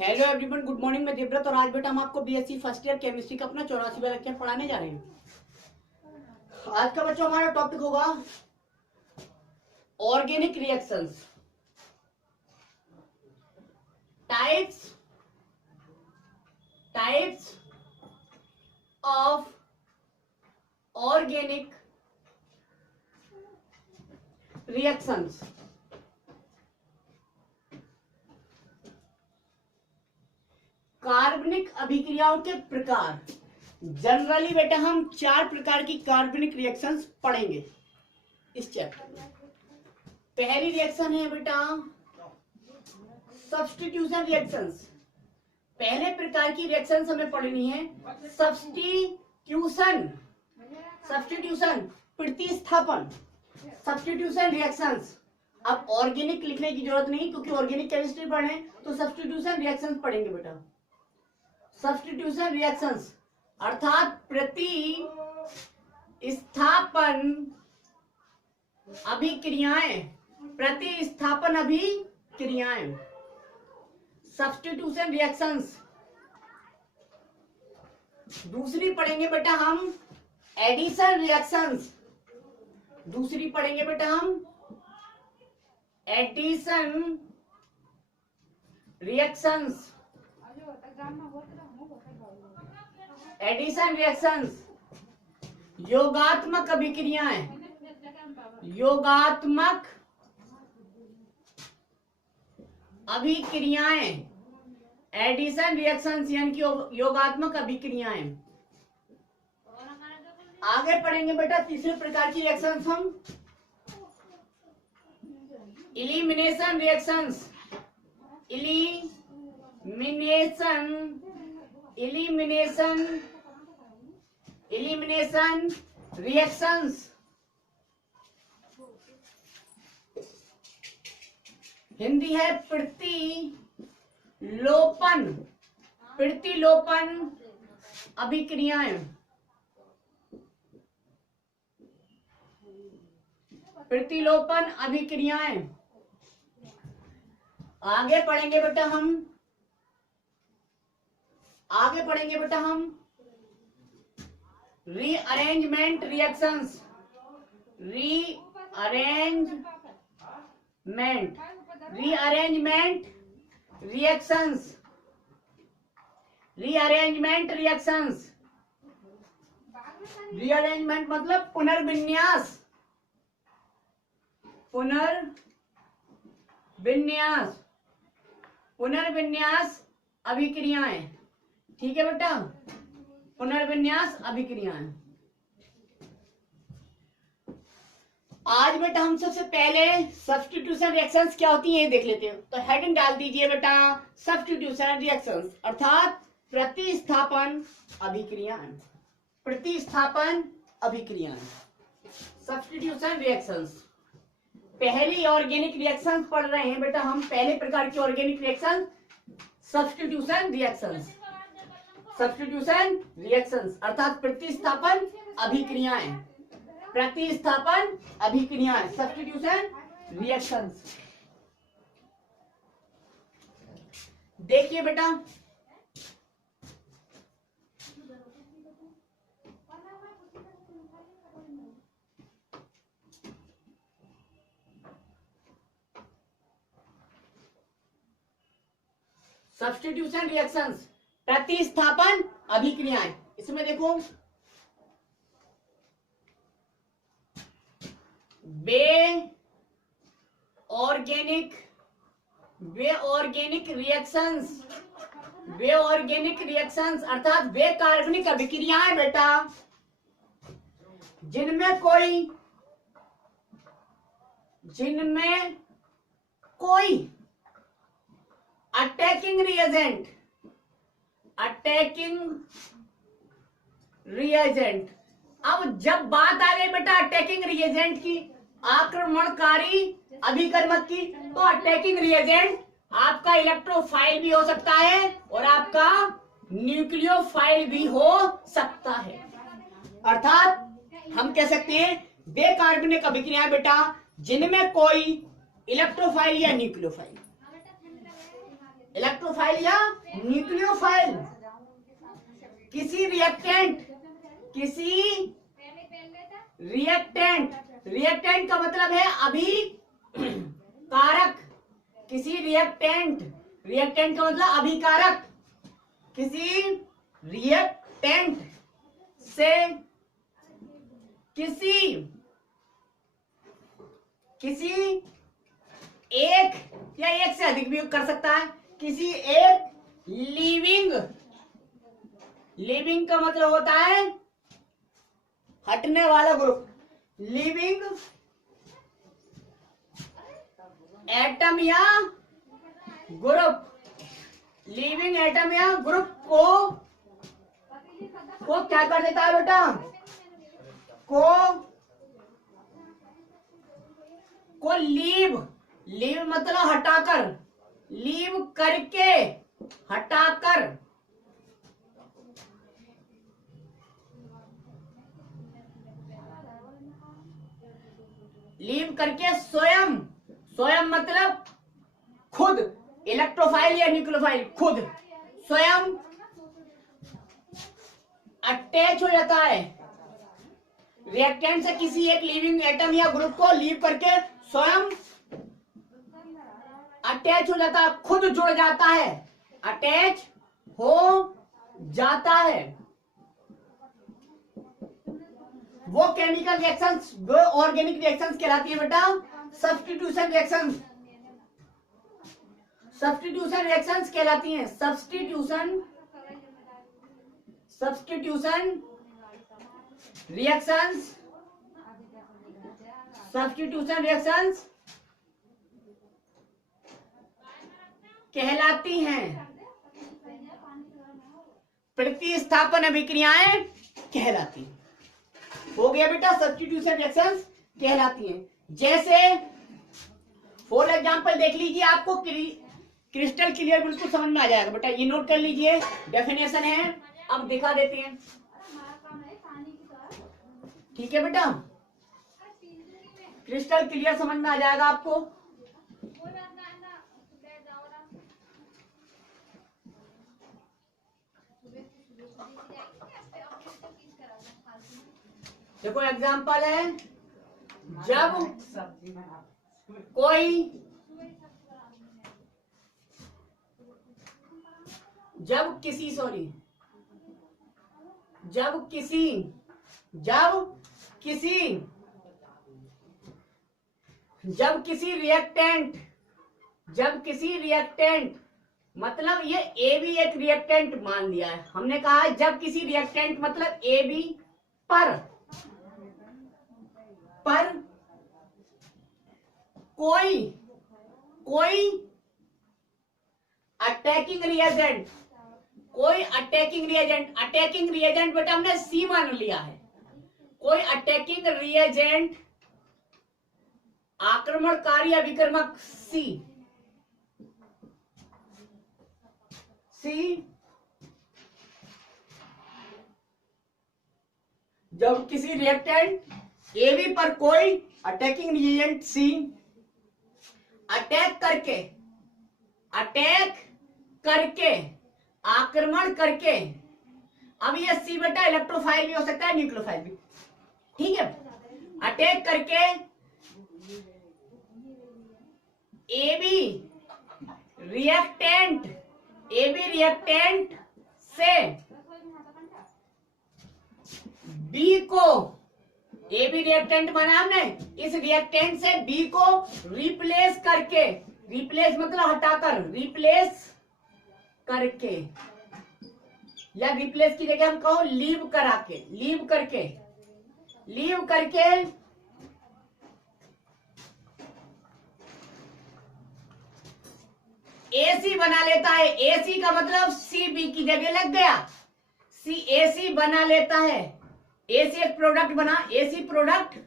Hello everyone, good morning. मैं देवव्रत और आज बेटा हम आपको बीएससी फर्स्ट ईयर केमिस्ट्री का अपना 84वां लेक्चर पढ़ाने जा रहे हैं। आज का बच्चों हमारा टॉपिक होगा organic reactions, types of organic reactions. कार्बनिक अभिक्रियाओं के प्रकार। जनरली बेटा हम 4 प्रकार की कार्बनिक रिएक्शंस पढ़ेंगे इस चैप्टर में। पहली रिएक्शन है बेटा सब्स्टिट्यूशन रिएक्शंस। पहले प्रकार की रिएक्शंस हमें पढ़नी है सब्स्टिट्यूशन, प्रतिस्थापन, सब्स्टिट्यूशन रिएक्शंस। अब ऑर्गेनिक लिखने की जरूरत नहीं क्योंकि ऑर्गेनिक केमिस्ट्री पढ़े तो सब्स्टिट्यूशन रिएक्शंस पढ़ेंगे बेटा। सब्स्टिट्यूशन रिएक्शंस अर्थात प्रतिस्थापन अभिक्रियाएं, सब्स्टिट्यूशन रिएक्शंस। दूसरी पढ़ेंगे बेटा हम एडिशन रिएक्शंस। एडिशन रिएक्शंस योगात्मक अभिक्रियाएं, एडिशन रिएक्शंस यानी कि योगात्मक अभिक्रियाएं। आगे पढ़ेंगे बेटा तीसरे प्रकार की रिएक्शंस हम elimination reactions. Elimination reactions. Hindi है प्रतिलोपन अभिक्रियाएं। आगे पढ़ेंगे बेटा हम रीअरेंजमेंट रिएक्शंस। रीअरेंजमेंट मतलब पुनर्विन्यास अभिक्रियाएं। ठीक है बेटा, पुनर्विन्यास अभिक्रियाएं। आज बेटा हम सबसे पहले सब्स्टिट्यूशन रिएक्शंस क्या होती हैं देख लेते हैं। तो हेडिंग डाल दीजिए बेटा सब्स्टिट्यूशन रिएक्शंस अर्थात प्रतिस्थापन अभिक्रियाएं। सब्स्टिट्यूशन रिएक्शंस पहली ऑर्गेनिक रिएक्शंस पढ़ रहे हैं बेटा हम। पहले प्रकार की ऑर्गेनिक रिएक्शन सब्स्टिट्यूशन रिएक्शंस अर्थात प्रतिस्थापन अभिक्रियाएं, सब्स्टिट्यूशन रिएक्शंस। देखिए बेटा सब्स्टिट्यूशन रिएक्शंस प्रतिस्थापन अभिक्रियाएं। इसमें देखो वे ऑर्गेनिक रिएक्शंस अर्थात वे कार्बनिक अभिक्रियाएं बेटा जिनमें कोई अटैकिंग रिएजेंट। अब जब बात आ गई बेटा अटैकिंग रिएजेंट की, आक्रमणकारी अभिकर्मक की, तो अटैकिंग रिएजेंट आपका इलेक्ट्रोफाइल भी हो सकता है और आपका न्यूक्लियोफाइल भी हो सकता है। अर्थात हम कह सकते हैं वे कार्बनिक अभिक्रियाएं बेटा जिनमें कोई इलेक्ट्रोफाइल या न्यूक्लियोफाइल इलेक्ट्रोफाइल या न्यूक्लियोफाइल। किसी रिएक्टेंट का मतलब है अभिकारक। किसी रिएक्टेंट का मतलब अभिकारक। किसी रिएक्टेंट से किसी एक या एक से अधिक भी कर सकता है। किसी एक लिविंग का मतलब होता है हटने वाला ग्रुप। लिविंग एटम या ग्रुप को क्या कर देता है बेटा? को लीव मतलब हटाकर, लीव करके, हटाकर, लीव करके स्वयं मतलब खुद, इलेक्ट्रोफाइल या न्यूक्लियोफाइल खुद स्वयं अटैच हो जाता है। रिएक्टेंट से किसी एक लिविंग एटम या ग्रुप को लीव करके स्वयं अटैच हो जाता है, खुद जुड़ जाता है, अटैच हो जाता है। वो केमिकल रिएक्शंस, वो ऑर्गेनिक रिएक्शंस कहलाती है बेटा सब्स्टिट्यूशन रिएक्शंस कहलाती हैं। सब्स्टिट्यूशन रिएक्शंस कहलाती हैं। प्रतिस्थापन अभिक्रियाएं कहलाती हैं। हो गया बेटा, सब्स्टिट्यूशन रिएक्शंस कहलाती हैं। जैसे फॉर एग्जांपल देख लीजिए, आपको क्रिस्टल क्लियर बिल्कुल समझ में आ जाएगा बेटा। ये नोट कर लीजिए, डेफिनेशन है, अब दिखा देते हैं। ठीक है बेटा, क्रिस्टल क्लियर समझ में आ जाएगा आपको। देखो एग्जांपल है, जब किसी रिएक्टेंट मतलब ये ए भी एक रिएक्टेंट मान लिया है हमने। कहा है जब किसी रिएक्टेंट मतलब ए बी पर कोई अटैकिंग रिएजेंट बेटा हमने सी मान लिया है। कोई अटैकिंग रिएजेंट, आक्रमणकारी अभिकर्मक सी जब किसी रिएक्टेंट ए बी पर कोई अटैकिंग रिएजेंट सी अटैक करके आक्रमण करके, अब ये सी बेटा इलेक्ट्रोफाइल भी हो सकता है, न्यूक्लियोफाइल भी, ठीक है। अटैक करके ए बी रिएक्टेंट से बी को, ए बी रिएक्टेंट बना हमने, इस रिएक्टेंट से बी को रिप्लेस करके, रिप्लेस मतलब हटाकर, रिप्लेस करके, या रिप्लेस की जगह हम कहो लीव करके एसी बना लेता है। एसी का मतलब सी बी की जगह लग गया, सी एसी बना लेता है। एसी एक प्रोडक्ट बना, एसी प्रोडक्ट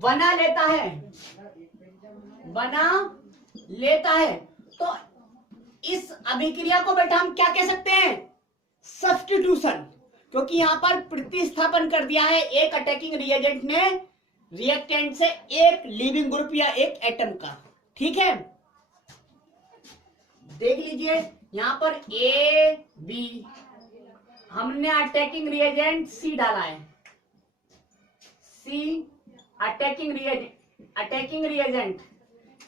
बना लेता है। तो इस अभिक्रिया को बेटा हम क्या कह सकते हैं? सब्स्टिट्यूशन, क्योंकि यहां पर प्रतिस्थापन कर दिया है एक अटैकिंग रिएजेंट ने रिएक्टेंट से एक लिविंग ग्रुप या एक एटम का, ठीक है। देख लीजिए यहाँ पर ए बी, हमने अटैकिंग रिएजेंट सी डाला है, सी अटैकिंग रिएजेंट।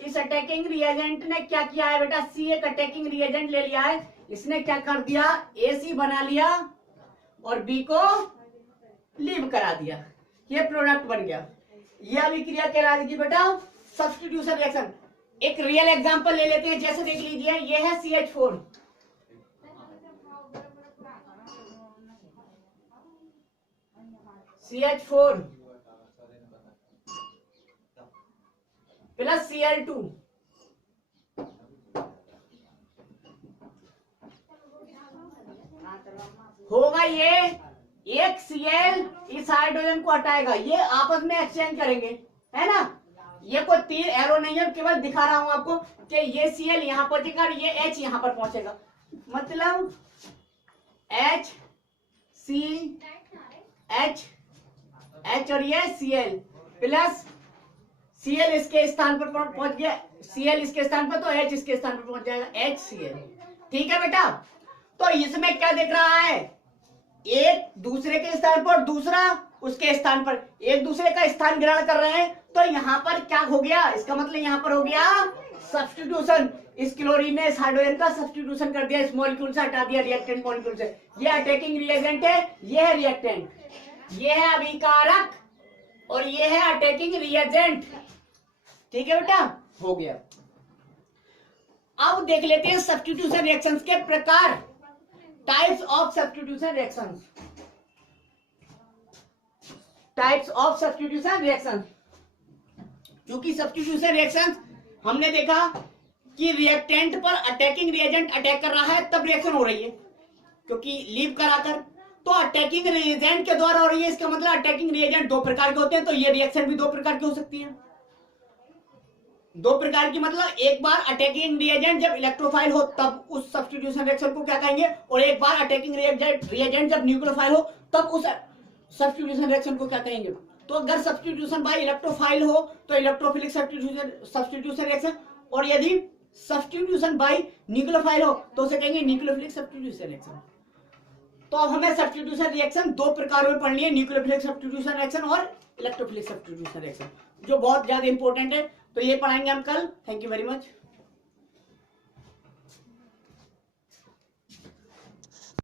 इस अटैकिंग रिएजेंट ने क्या किया है बेटा, सी एक अटैकिंग रिएजेंट ले लिया है, इसने क्या कर दिया, ए सी बना लिया और बी को लीव करा दिया, ये प्रोडक्ट बन गया। यह अभिक्रिया कहलाएगी बेटा सब्स्टिट्यूशन रिएक्शन। एक रियल एग्जांपल ले लेते हैं, जैसे देख लीजिए ये है CH4, CH4 प्लस Cl2, होगा ये एक Cl इस हाइड्रोजन को हटाएगा, ये आपस में एक्सचेंज करेंगे, है ना। ये कोई तीर एरो नहीं है, केवल दिखा रहा हूं आपको कि ये Cl यहां पहुंचेगा और ये H यहां पर पहुंचेगा, मतलब H C H और ये Cl प्लस Cl इसके स्थान पर पहुंच गया, Cl इसके स्थान पर तो H इसके स्थान पर पहुंच जाएगा, HCl। ठीक है बेटा, तो इसमें क्या दिख रहा है, एक दूसरे के स्थान पर, दूसरा उसके स्थान पर, एक दूसरे का स्थान ग्रहण कर रहे हैं, तो यहां पर क्या हो गया, इसका मतलब यहां पर हो गया सब्स्टिट्यूशन। इस क्लोरीन ने इस हाइड्रोजन का सब्स्टिट्यूशन कर दिया, इस मॉलिक्यूल से हटा दिया रिएक्टेंट मॉलिक्यूल से। ये अटैकिंग रिएजेंट है, ये है रिएक्टेंट, ये है अभिकारक और ये है अटैकिंग रिएजेंट। ठीक है बेटा, हो गया। अब देख लेते हैं सब्स्टिट्यूशन रिएक्शंस के प्रकार, types of substitution reactions, types of substitution reactions. क्योंकि सब्स्टिट्यूशन रिएक्शंस हमने देखा कि रिएक्टेंट पर अटैकिंग रिएजेंट अटैक कर रहा है तब रिएक्शन हो रही है, क्योंकि लीव कराकर, तो अटैकिंग रिएजेंट के द्वारा हो रही है, इसका मतलब अटैकिंग रिएजेंट दो प्रकार के होते हैं, तो ये रिएक्शन भी दो प्रकार की हो सकती है। दो प्रकार की मतलब एक बार अटैकिंग रिएजेंट जब इलेक्ट्रोफाइल हो तब उस सब्स्टिट्यूशन रिएक्शन को क्या कहेंगे, और एक बार अटैकिंग रिएजेंट जब न्यूक्लियोफाइल हो तब उस सब्स्टिट्यूशन रिएक्शन को क्या कहेंगे। तो अगर सब्स्टिट्यूशन बाय इलेक्ट्रोफाइल हो तो इलेक्ट्रोफिलिक सब्स्टिट्यूशन रिएक्शन, और यदि सब्स्टिट्यूशन बाय न्यूक्लियोफाइल हो तो उसे कहेंगे न्यूक्लियोफिलिक सब्स्टिट्यूशन रिएक्शन। तो अब हमें सब्स्टिट्यूशन रिएक्शन दो प्रकार में पढ़नी है, न्यूक्लियोफिलिक सब्स्टिट्यूशन रिएक्शन और इलेक्ट्रोफिलिक सब्स्टिट्यूशन रिएक्शन, जो बहुत ज्यादा इंपॉर्टेंट है। तो ये पढ़ाएंगे हम कल। Thank you very much.